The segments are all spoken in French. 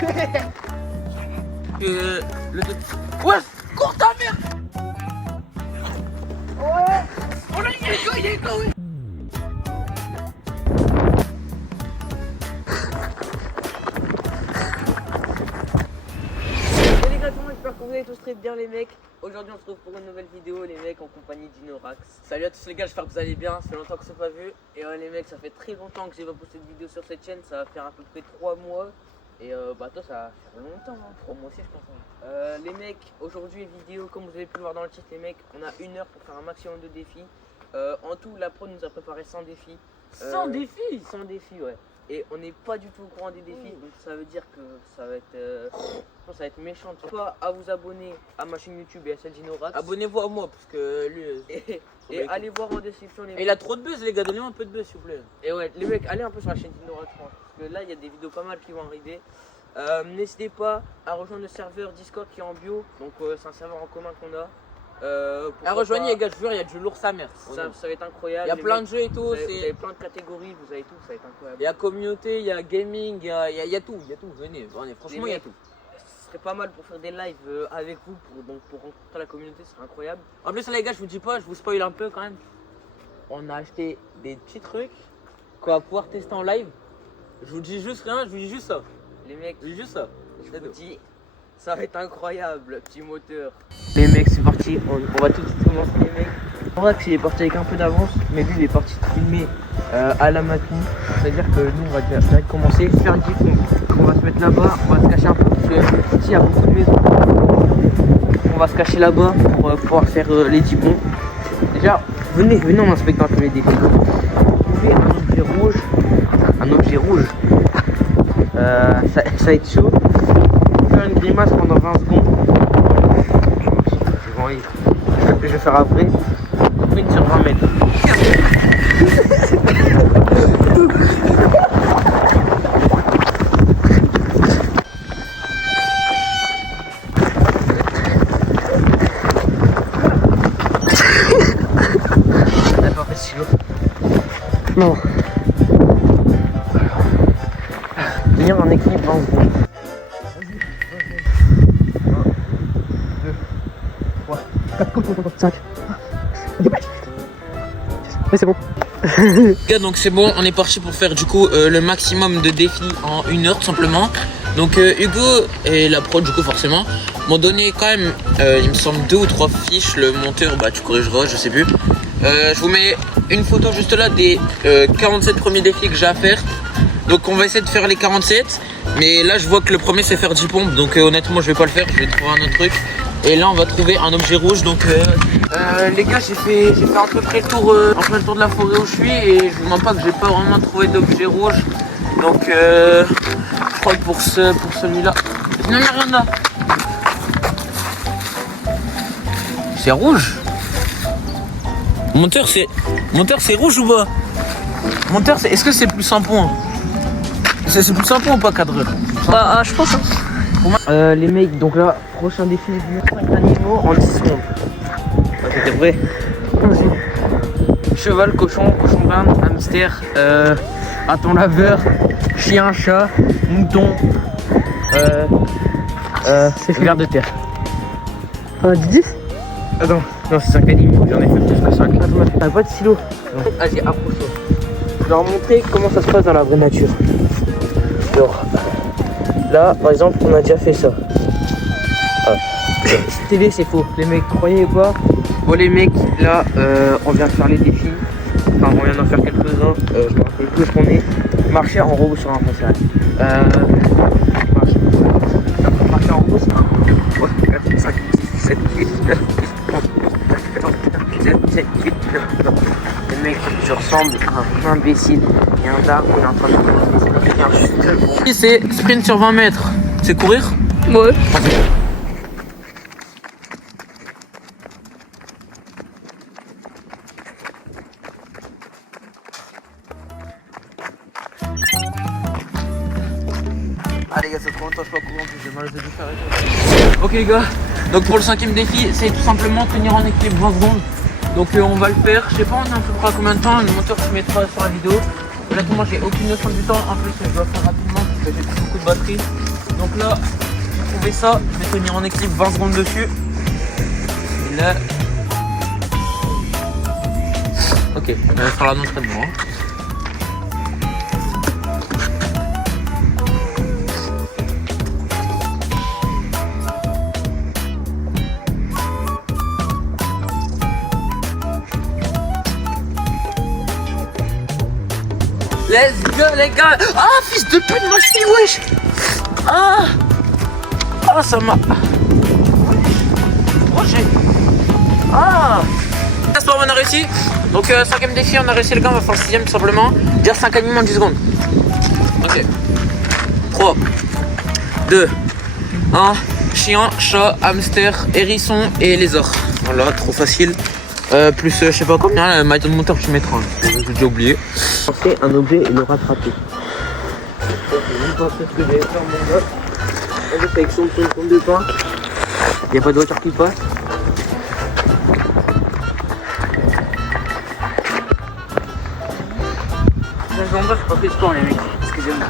Ouais, cours ta mère. Ouais. Oh là, il est go, oui. Salut les gars, j'espère que vous allez tous très bien les mecs. Aujourd'hui on se retrouve pour une nouvelle vidéo les mecs en compagnie d'Inorax. Salut à tous les gars, j'espère que vous allez bien, ça fait longtemps qu'on s'est pas vu. Et les mecs, ça fait très longtemps que j'ai pas posté de vidéo sur cette chaîne, ça va faire à peu près 3 mois. Et toi ça va faire longtemps, hein. 3 mois aussi je pense. Hein. Les mecs, aujourd'hui vidéo, comme vous avez pu le voir dans le titre les mecs, on a 1 heure pour faire un maximum de défis. En tout la pro nous a préparé 100 défis. 100 défis. 100 défis ouais. Et on n'est pas du tout au courant des défis, donc ça veut dire que ça va être méchant. Soit à vous abonner à ma chaîne YouTube et à celle d'Inorax. Abonnez-vous à moi parce que lui. Et allez voir en description les mecs. Il a trop de buzz les gars, donnez-moi un peu de buzz s'il vous plaît. Et ouais, les mecs, allez un peu sur la chaîne d'Inorax France, parce que là il y a des vidéos pas mal qui vont arriver. N'hésitez pas à rejoindre le serveur Discord qui est en bio, donc c'est un serveur en commun qu'on a. Rejoignez les gars, je jure, il y a du lourd sa mère. Ça va être incroyable. Il y a les plein mecs, de jeux et tout. vous avez plein de catégories, vous avez tout, ça va être incroyable. Il y a communauté, il y a gaming, il y a tout, venez, franchement il y a tout. Ce serait pas mal pour faire des lives avec vous, pour rencontrer la communauté, ce serait incroyable. En plus les gars, je vous dis pas, je vous spoil un peu quand même. On a acheté des petits trucs qu'on va pouvoir tester en live. Je vous dis juste rien, je vous dis juste ça. Les mecs, Je vous dis juste ça. je vous dis, ça va être incroyable, petit moteur. Les mecs, c'est parti, on va tout de suite commencer les mecs. Inorax il est parti avec un peu d'avance, mais lui il est parti filmer à la matinée. C'est-à-dire que nous on va direct commencer, faire le typhon. On va se mettre là-bas, on va se cacher un peu, parce que ici il y a beaucoup de maisons. On va se cacher là-bas pour pouvoir faire les typhons. Déjà, venez en inspectant tous les défis. Trouver un objet rouge. Ça va être chaud. Faire une grimace pendant 20 secondes. C'est bon, je vais faire après. Sprint sur 20 mètres. D'accord, c'est chaud. Non. Venir en équilibre 20 secondes. 5. Mais c'est bon. Les gars, donc c'est bon, on est parti pour faire du coup le maximum de défis en 1 heure tout simplement. Donc Hugo et la prod du coup forcément m'ont donné quand même il me semble 2 ou 3 fiches. Le monteur bah tu corrigeras, je sais plus. Je vous mets une photo juste là des 47 premiers défis que j'ai à faire. Donc on va essayer de faire les 47. Mais là je vois que le premier c'est faire 10 pompes. Donc honnêtement je vais pas le faire, je vais trouver un autre truc. Et là on va trouver un objet rouge. Donc les gars, j'ai fait à peu près le tour en plein tour de la forêt où je suis. Et je vous mens pas que j'ai pas vraiment trouvé d'objet rouge. Donc je crois que pour celui-là. Non, il n'y a rien là. C'est rouge. Monteur c'est rouge ou pas? Monteur c'est. Est-ce que c'est plus un point? C'est plus un point ou pas cadreur? Je pense. Hein. Les mecs, donc là, prochain défi, 5 animaux en 10 secondes. C'était vrai. Cheval, cochon d'Inde, hamster, raton laveur, chien, chat, mouton, ver de terre. 10? Attends, non c'est 5 animaux, j'en ai fait plus que 5. Attends, t'as pas de stylo? Vas-y, approche-toi. Je vais leur montrer comment ça se passe dans la vraie nature. Alors, là, par exemple, on a déjà fait ça. Télé, c'est faux. Les mecs, croyez pas. Bon, les mecs, là, on vient de faire les défis. Enfin, on vient d'en faire quelques-uns. Je me rappelle plus où qu'on est. Marcher en robot sur un foncier. Marcher en robot, c'est un. 3, 4, 5, 6, 7, 8, 9, 10, 11, 12, 13, 14, 15, 16, 17, 18, 19. Les mecs, je ressemble à un imbécile. Il y a un dark, on est en train de. C'est sprint sur 20 mètres. C'est courir? Ouais. Ah les gars, c'est trop longtemps, je suis pas couru en plus, j'ai mal aux yeux faire. Ok les gars, donc pour le 5ème défi, c'est tout simplement tenir en équilibre 20 secondes. Donc on va le faire, je sais pas on est à peu près à combien de temps, le monteur se mettra sur la vidéo. Honnêtement j'ai aucune notion du temps, en plus je dois faire rapidement parce que j'ai plus beaucoup de batterie. Donc là, j'ai trouvé ça. Je vais tenir en équilibre 20 secondes dessus. Et là. Ok, on va faire l'annonce de moi. Let's go les gars. Ah fils de pute, moi je suis wesh. Ah ça m'a. Ah ce soir on a réussi. Donc 5ème défi on a réussi les gars, on va faire le 6ème tout simplement. Dire 5 animaux en 10 secondes. Ok. 3, 2, 1. Chien, chat, hamster, hérisson et lézard. Voilà, trop facile. Plus je sais pas combien, ma monteur tu mettras. J'ai déjà oublié. Lancer un objet et le rattraper. Je pense que je vais faire mon gars. On va avec son de pain. Il n'y a pas de voiture qui passe. La jambe, je pas fait sport les mecs. Excusez-moi.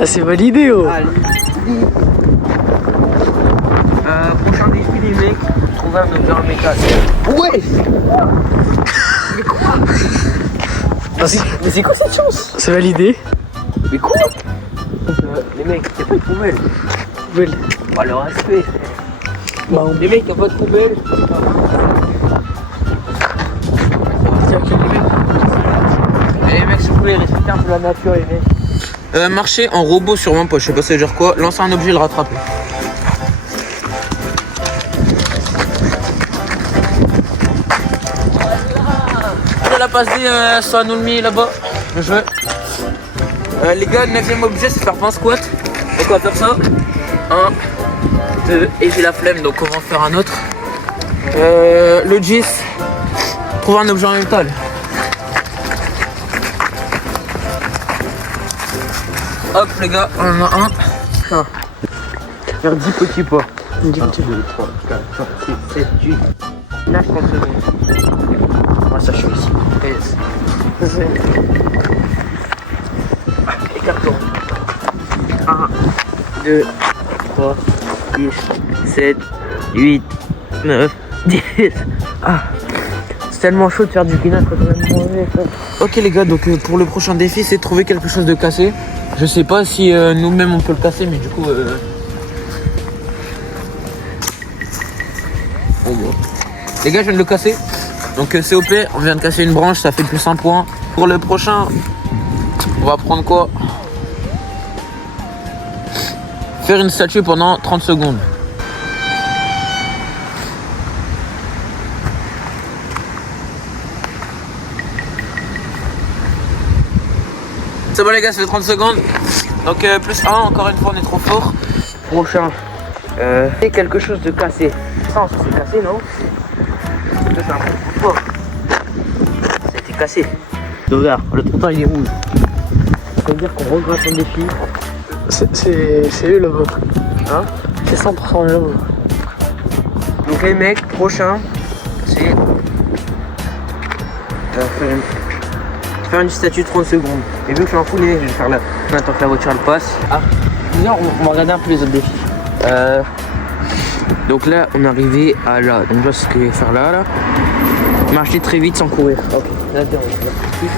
Ah c'est validé oh. Prochain défi les mecs, trouver un objet en métal. Ouais. Mais c'est quoi cette chance? C'est validé. Mais quoi? Les mecs, y'a pas de poubelle. Poubelle. Bah le respect. Bah, les mecs, y'a pas de poubelle. Et les mecs, s'il vous plaît, respectez un peu la nature les mecs. Marcher en robot sur mon poche, je sais pas ça veut dire quoi. Lancer un objet et le rattraper. La passe D, ça nous le mis là-bas. Bien joué. Les gars, le 9ème objet c'est faire 20 squats. Donc on va faire ça. 1, 2, et j'ai la flemme donc on va en faire un autre. Le 10, trouver un objet en métal. Hop les gars, on en a un. Ça. Faire 10 petits pas. 10 petits pas. 2, 3, 4, 5, 6, 7, 8. 9 30 secondes. Moi ça je suis ici. 13. Écartons. 1, 2, 3, 6, 7, 8, 9, 10. Ah. C'est tellement chaud de faire du pinard quand on est mauvais. Ok les gars, donc pour le prochain défi c'est de trouver quelque chose de cassé. Je sais pas si nous-mêmes on peut le casser, mais du coup... Bon. Les gars, je viens de le casser. Donc COP, on vient de casser une branche, ça fait plus 1 point. Pour le prochain, on va prendre quoi? Faire une statue pendant 30 secondes. C'est bon les gars, ça fait 30 secondes. Donc plus 1, encore une fois on est trop fort. Prochain. C'est quelque chose de cassé. Ça, c'est cassé, non? Ça, c'est un peu trop fort. C'était cassé. Regarde, le trottoir il est rouge. Ça veut dire qu'on regrette un défi. C'est eux là-bas. Hein? C'est 100% eux là-bas. Donc les mecs, prochain, c'est faire une statue de 30 secondes. Et vu que je suis en foulée, je vais faire là. Attends que la voiture elle passe. Ah, déjà on va regarder un peu les autres défis. Donc là, on est arrivé à là. Donc là, c'est ce que je vais faire là. Marcher très vite sans courir. Ok, là, on va faire tout de suite.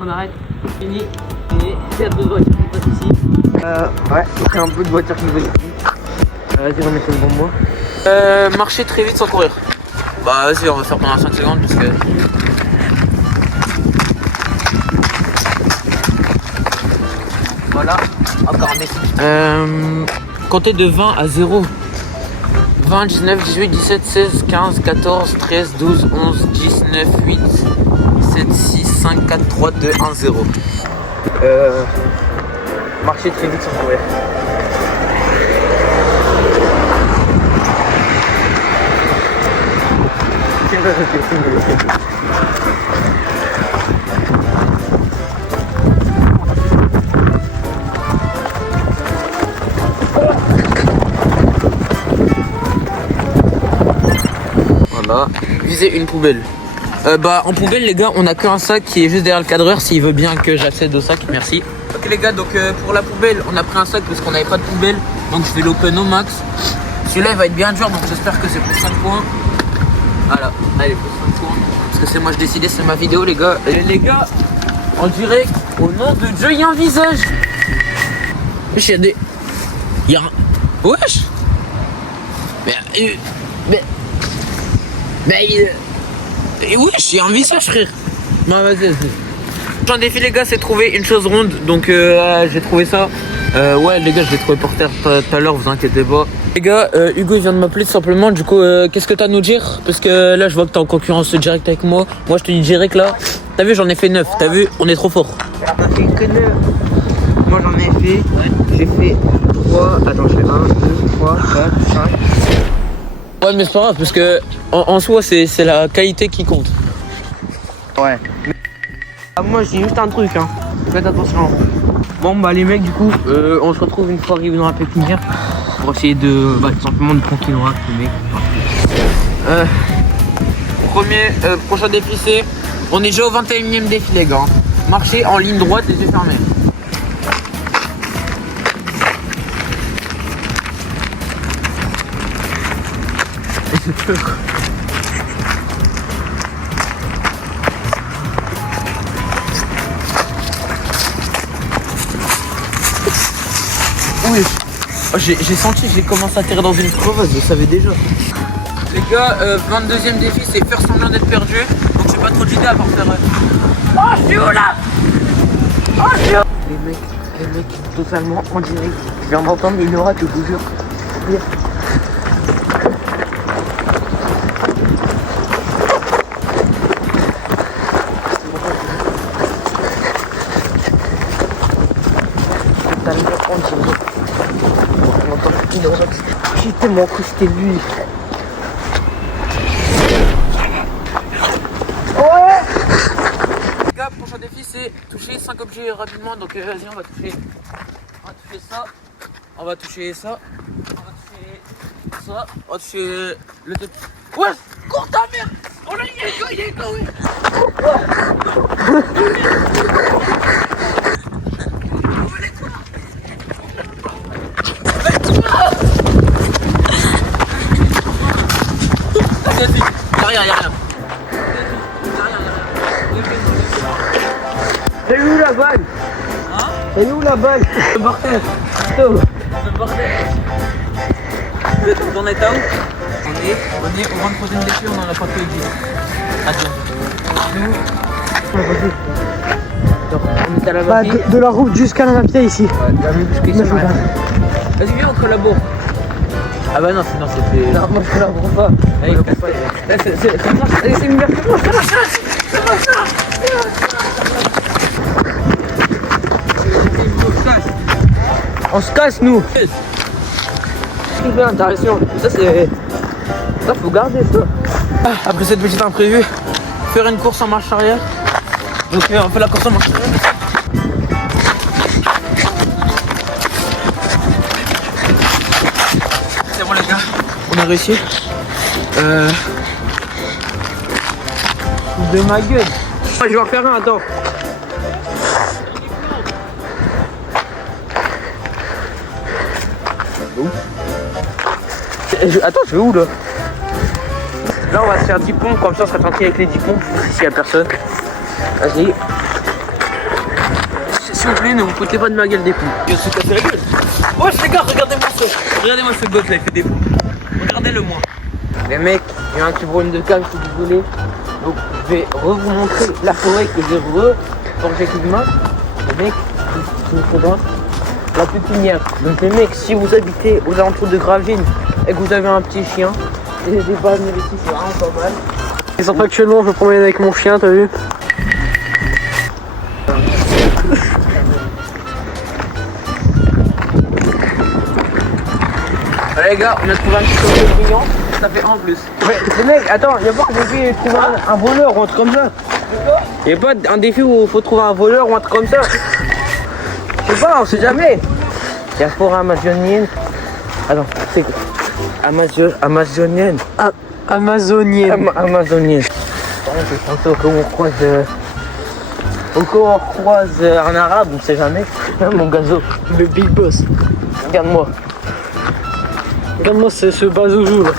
On arrête. Fini. Fini. Il y a d'autres voitures qui passent ici. Ouais, il y a un peu de voiture qui va ici. Vas-y, remets ça devant moi. Marcher très vite sans courir. Bah vas-y, on va faire pendant 5 secondes parce que... Voilà, encore un défi. Comptez de 20 à 0. 20, 19, 18, 17, 16, 15, 14, 13, 12, 11, 10, 9, 8, 7, 6, 5, 4, 3, 2, 1, 0. Marcher très vite sans courir. Voilà, viser une poubelle. En poubelle les gars, on a qu'un sac qui est juste derrière le cadreur s'il veut bien que j'accède au sac, merci. Ok les gars, donc pour la poubelle, on a pris un sac parce qu'on n'avait pas de poubelle, donc je vais l'open au max. Celui-là il va être bien dur, donc j'espère que c'est pour 5 points. Voilà, allez pour 5 points. Parce que c'est moi je décidais, c'est ma vidéo les gars. Et les gars, on dirait au nom de Dieu il y a un visage. Wesh, il y a des... Il y a un... Wesh. Et wesh, il y a un visage frère. Non vas-y. Un défi les gars, c'est trouver une chose ronde. Donc j'ai trouvé ça. Ouais les gars, je l'ai trouvé par terre tout à l'heure, vous inquiétez pas. Les gars, Hugo il vient de m'appeler tout simplement. Du coup, qu'est-ce que t'as à nous dire? Parce que là je vois que t'es en concurrence direct avec moi. Moi je te dis direct là. T'as vu, j'en ai fait 9. T'as vu, on est trop fort. T'as fait que 9. Moi j'en ai fait. J'ai fait 3. Attends, je fais 1, 2, 3, 4, 5. Ouais mais c'est pas grave parce que en soi c'est la qualité qui compte. Ouais. Moi j'ai juste un truc, hein. Faites attention. Bon bah les mecs du coup, on se retrouve une fois arrivé dans la pépinière pour essayer de tout simplement de tranquille dans les mecs. Prochain défi c'est... On est déjà au 21e défi les gars. Marcher en ligne droite, les yeux fermés. Oui. Oh, j'ai senti, j'ai commencé à tirer dans une crevasse, je savais déjà. Les gars, 22e défi, c'est faire semblant d'être perdu. Donc j'ai pas trop d'idées à part faire... Oh, je suis où là? Oh, je suis où? Les mecs, totalement en direct. Je viens d'entendre une aura, je vous jure. Totalement en direct. On entend une aura. J'ai tellement cru que c'était lui. Les gars, prochain défi c'est toucher 5 objets rapidement. Donc vas-y, on va toucher ça. On va toucher ça. On va toucher ça. On va toucher le top. Ouais, cours ta mère. Oh là, il est quoi, ouais. Y'a rien. C'est où la balle? Hein? C'est où la balle? Le bordel. Le bordel. Vous êtes en état où? On est au 23e défi, on en a pas fait le On est à la Bah, mafie. de la route jusqu'à la mafia ici. Ouais, de la route jusqu'ici, Neuf, ouais. Vas-y, viens, on collabore. Ah bah non, sinon c'était... Non, moi je collabore pas. Allez, casse-toi. C'est une version. On se casse nous. Très intéressant. Ça c'est... Ça faut garder ça. Après cette petite imprévue, faire une course en marche arrière. Donc on fait la course en marche arrière. C'est bon les gars, on a réussi. De ma gueule. Je vais en faire un, attends. Attends, je vais où là? Là on va se faire 10 pompes, comme ça on sera tranquille avec les 10 pompes s'il y a personne. Vas-y. S'il vous plaît, ne vous foutez pas de ma gueule des pompes. Il va se casser la gueule. Ouais les gars, regardez-moi ce gosse là, il fait des pompes. Regardez-le moi. Les mecs, il y a un petit problème de câble, je suis désolé. Donc je vais vous montrer la forêt que j'ai forgée avec une main. Les mecs, je vous présente la pépinière. Donc les mecs, si vous habitez aux alentours de Gravine et que vous avez un petit chien, n'hésitez pas à venir ici, c'est vraiment pas mal. Exemple actuellement je me promène avec mon chien, t'as vu? Allez les gars, on a trouvé un petit objet brillant. ça fait en plus. Ouais, les mecs, attends, y'a pas un défi de trouver un voleur ou un truc comme ça? Y'a pas un défi où il faut trouver un voleur ou un truc comme ça? Je sais pas, on sait jamais. Y'a forêt amazonienne. Attends, c'est quoi? Amazonienne. Amazonienne. Amazonienne. Par contre, je pense qu'on croise. On croise un arabe, on sait jamais. Hein, mon gazo. Le big boss. Regarde-moi. Regarde-moi ce bazoujou là.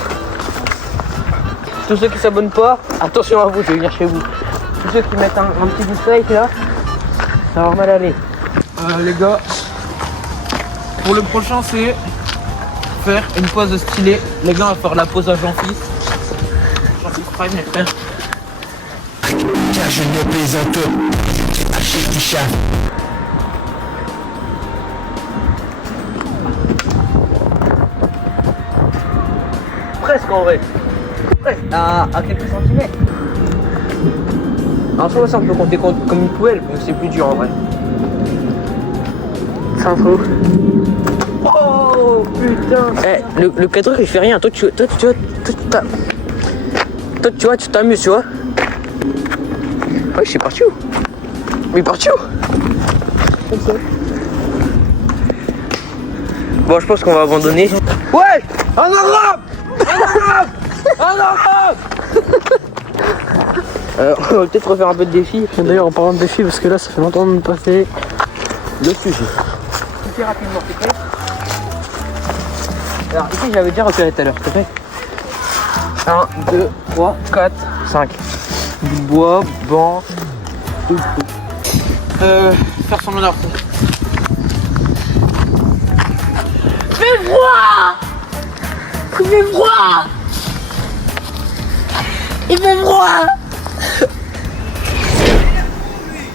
Tous ceux qui s'abonnent pas, attention à vous, je vais venir chez vous. Tous ceux qui mettent un petit dislike là, ça va mal aller. Les gars, pour le prochain, c'est faire une pause stylée. Les gars, on va faire la pause à Jean-Fils. Jean-Fils Prime, mes frères. Car je ne plaisante pas chez Tisha. Presque en vrai. Presque. À quelques centimètres. En soi, ça on peut compter comme une poêle, mais c'est plus dur en vrai. C'est un trou. Oh putain. Eh, le cadreur il fait rien. Toi tu vois, tu t'amuses, tu vois. Ouais, je sais parti où? Mais parti où? Bon, je pense qu'on va abandonner. Ouais! Un arabe! Un arabe! Un arabe! On va peut-être refaire un peu de défi. D'ailleurs, en parlant de défi, parce que là, ça fait longtemps de me passer Le sujet. Très rapidement, c'est prêt? Alors, ici, j'avais déjà repéré tout à l'heure, c'est prêt? 1, 2, 3, 4, 5. Du bois, banc, tout. Faire son honneur. fait froid. Il fait froid. Il fait froid.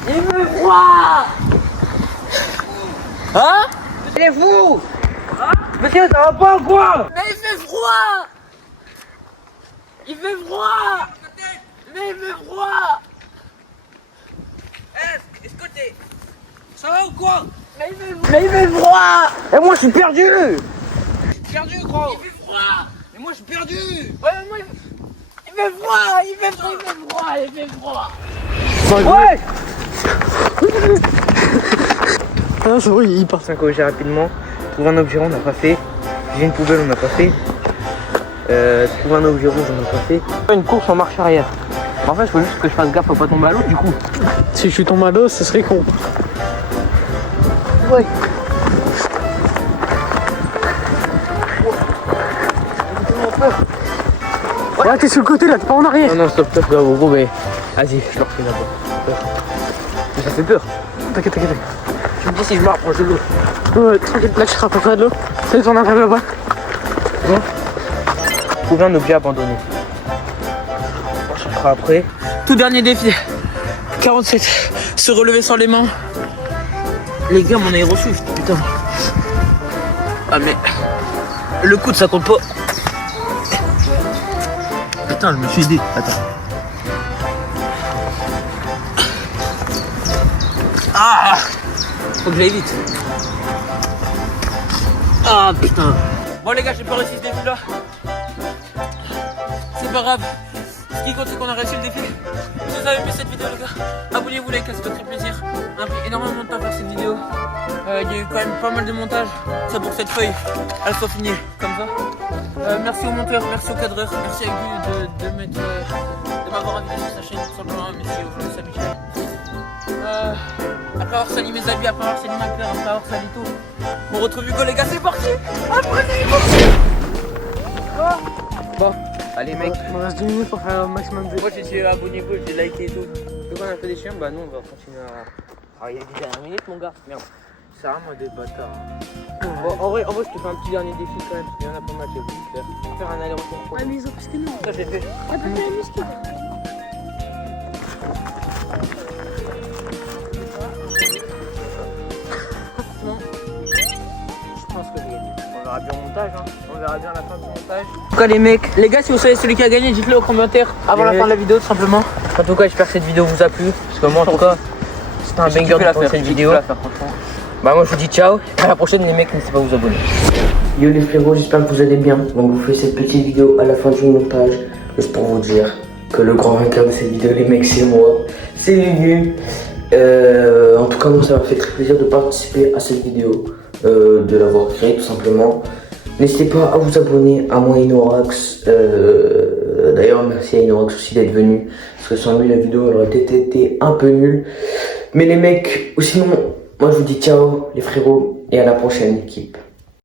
Il fait froid. Hein? Il est fou! Monsieur, ça va pas ou quoi? Mais il fait froid. Il fait froid. Mais il fait froid. Est-ce que t'es... Ça va ou quoi? Mais il fait froid. Et moi, je suis perdu! Perdu, gros. Il fait froid. Mais moi, je suis perdu. Ouais, mais moi, il fait froid. Il fait froid. Il fait froid. Il fait froid. Ouais! Ah, c'est vrai, il part. 5 OG rapidement. Trouver un objet rond, on n'a pas fait. J'ai une poubelle, on n'a pas fait. Trouver un objet rouge, on n'a pas fait. Une course en marche arrière. En fait, il faut juste que je fasse gaffe à pas tomber à l'eau du coup. Si je tombe à l'eau, ce serait con. Ouais. Ouais, t'es sur le côté là, t'es pas en arrière. Non, stop, gros, mais vas-y, je le refais d'abord. Mais ça fait peur. T'inquiète. Tu me dis si je me rapproche de l'eau. Ouais, tranquille, là tu seras à peu près de l'eau. C'est ton arrière là-bas. Trouver un objet abandonné. On cherchera après. Tout dernier défi. 47. Se relever sans les mains. Les gars, mon aérosouffle, putain. Ah mais... Le coude, ça compte pas. Putain, je me suis aidé. Attends. Ah! Faut que j'aille vite. Ah putain. Bon les gars, j'ai pas réussi ce défi là. C'est pas grave. Ce qui compte, c'est qu'on a réussi le défi. Si vous avez aimé cette vidéo les gars, abonnez-vous, like, ça fait très plaisir. On a pris énormément de temps à faire cette vidéo. Il y a eu quand même pas mal de montage. Ça pour que cette feuille, elle soit finie comme ça. Merci au monteur, merci au cadreur, merci à Gu de m'avoir invité sur sa chaîne tout simplement. Merci au Flo Samuel. Après avoir sali mes amis, après avoir sali ma père, après avoir sali tout. On retrouve Hugo les gars, c'est parti. Après c'est parti. Bon, allez mec. Il me reste 2 minutes pour faire un maximum de. Moi j'ai dit abonnez-vous, j'ai liké et tout. Donc on a fait des chiens, bah nous on va continuer à... Ah il y a des dernières minutes mon gars, merde. C'est vraiment des bâtards. Bon, en vrai, je te fais un petit dernier défi quand même, parce qu'il y en a pas mal, j'ai voulu faire. Faire un aller-retour. Ouais, mais ils ont plus que nous. Ça j'ai fait. T'as pas fait la muscu. Je pense que j'ai gagné. On verra bien au montage, hein. On verra bien la fin du montage. En tout cas les mecs, les gars si vous savez celui qui a gagné, dites-le au commentaire avant la fin de la vidéo tout simplement. En tout cas j'espère que cette vidéo vous a plu. Parce que moi en tout cas, c'était un banger de faire cette vidéo. Bah moi je vous dis ciao, à la prochaine les mecs, n'hésitez pas à vous abonner. Yo les frérots, j'espère que vous allez bien. Donc je vous fais cette petite vidéo à la fin du montage, juste pour vous dire que le grand vainqueur de cette vidéo, les mecs, c'est moi. C'est Hugo. En tout cas, moi ça m'a fait très plaisir de participer à cette vidéo, de l'avoir créée tout simplement. N'hésitez pas à vous abonner à moi Inorax. D'ailleurs, merci à Inorax aussi d'être venu. Parce que sans lui, la vidéo elle aurait été un peu nulle. Mais les mecs, ou sinon, moi je vous dis ciao les frérots et à la prochaine équipe.